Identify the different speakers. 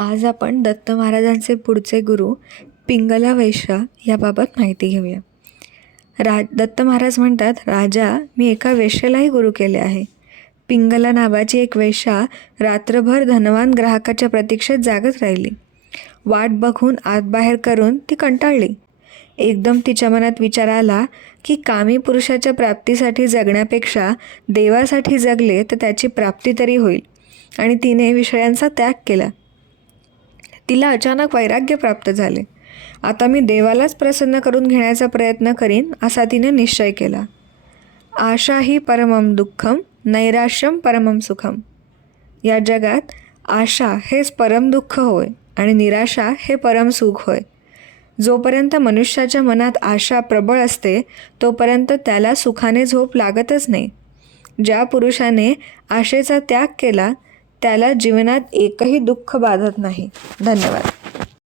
Speaker 1: आज आपण दत्त महाराजांचे पुढचे गुरु पिंगला वैश्य याबाबत माहिती घेऊया. रा दत्त महाराज म्हणतात राजा मी एका वेश्यालाही गुरु केले आहे. पिंगला नावाची एक वेश्या रात्रभर धनवान ग्राहकाच्या प्रतीक्षेत जागत राहिली. वाट बघून आतबाहेर करून ती कंटाळली. एकदम तिच्या मनात विचार आला की कामी पुरुषाच्या प्राप्तीसाठी जगण्यापेक्षा देवासाठी जगले तर त्याची प्राप्ती तरी होईल. आणि तिने विषयांचा त्याग केला. तिला अचानक वैराग्य प्राप्त झाले. आता मी देवालाच प्रसन्न करून घेण्याचा प्रयत्न करीन असा तिने निश्चय केला. आशा ही परमम दुःखम नैराश्यम परमम सुखम या जगात आशा हेच परम दुःख होय आणि निराशा हे परम सुख होय. जोपर्यंत मनुष्याच्या मनात आशा प्रबळ असते तोपर्यंत त्याला सुखाने झोप लागतच नाही. ज्या पुरुषाने आशेचा त्याग केला त्याला जीवनात एकही दुःख बाधत नाही. धन्यवाद.